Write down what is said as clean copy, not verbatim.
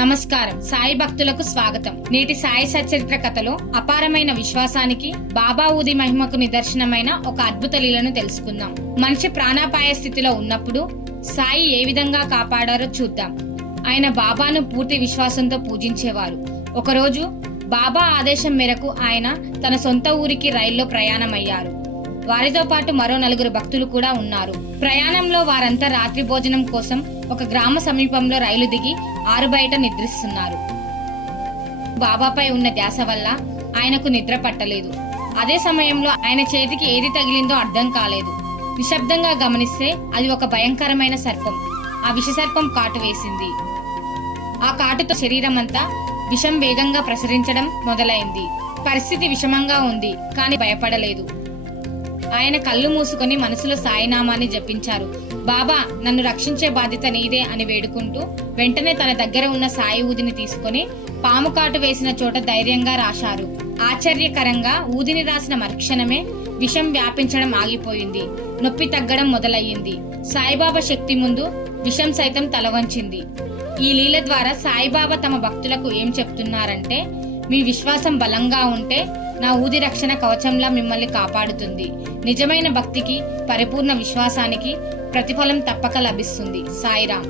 నమస్కారం. సాయి భక్తులకు స్వాగతం. నేటి సాయి సచరిత్ర కథలో అపారమైన విశ్వాసానికి, బాబా ఊది మహిమకు నిదర్శనమైన ఒక అద్భుత లీలను తెలుసుకుందాం. మనిషి ప్రాణాపాయ స్థితిలో ఉన్నప్పుడు సాయి ఏ విధంగా కాపాడారో చూద్దాం. ఆయన బాబాను పూర్తి విశ్వాసంతో పూజించేవారు. ఒకరోజు బాబా ఆదేశం మేరకు ఆయన తన సొంత ఊరికి రైల్లో ప్రయాణమయ్యారు. వారితో పాటు మరో 4 భక్తులు కూడా ఉన్నారు. ప్రయాణంలో వారంతా రాత్రి భోజనం కోసం ఒక గ్రామ సమీపంలో రైలు దిగి ఆరుబయట నిద్రిస్తున్నారు. బాబాపై ఉన్న ధ్యాస వల్ల ఆయనకు నిద్ర పట్టలేదు. అదే సమయంలో ఆయన చేతికి ఏది తగిలిందో అర్థం కాలేదు. నిశ్శబ్దంగా గమనిస్తే అది ఒక భయంకరమైన సర్పం. ఆ విషసర్పం కాటు వేసింది. ఆ కాటుతో శరీరం అంతా విషం వేగంగా ప్రసరించడం మొదలైంది. పరిస్థితి విషమంగా ఉంది, కానీ భయపడలేదు. ఆయన కళ్ళు మూసుకొని మనసులో సాయినామాన్ని జపించారు. బాబా, నన్ను రక్షించే బాధ్యత నీదే అని వేడుకుంటూ వెంటనే తన దగ్గర ఉన్న సాయి ఊదిని తీసుకొని పాము కాటు వేసిన చోట ధైర్యంగా రాశారు. ఆశ్చర్యకరంగా ఊదిని రాసిన మరుక్షణమే విషం వ్యాపించడం ఆగిపోయింది. నొప్పి తగ్గడం మొదలయ్యింది. సాయిబాబా శక్తి ముందు విషం సైతం తలవంచింది. ఈ లీల ద్వారా సాయిబాబా తమ భక్తులకు ఏం చెప్తున్నారంటే, మీ విశ్వాసం బలంగా ఉంటే నా ఊది రక్షణ కవచంలా మిమ్మల్ని కాపాడుతుంది. నిజమైన భక్తికి, పరిపూర్ణ విశ్వాసానికి ప్రతిఫలం తప్పక లభిస్తుంది. సాయిరాం.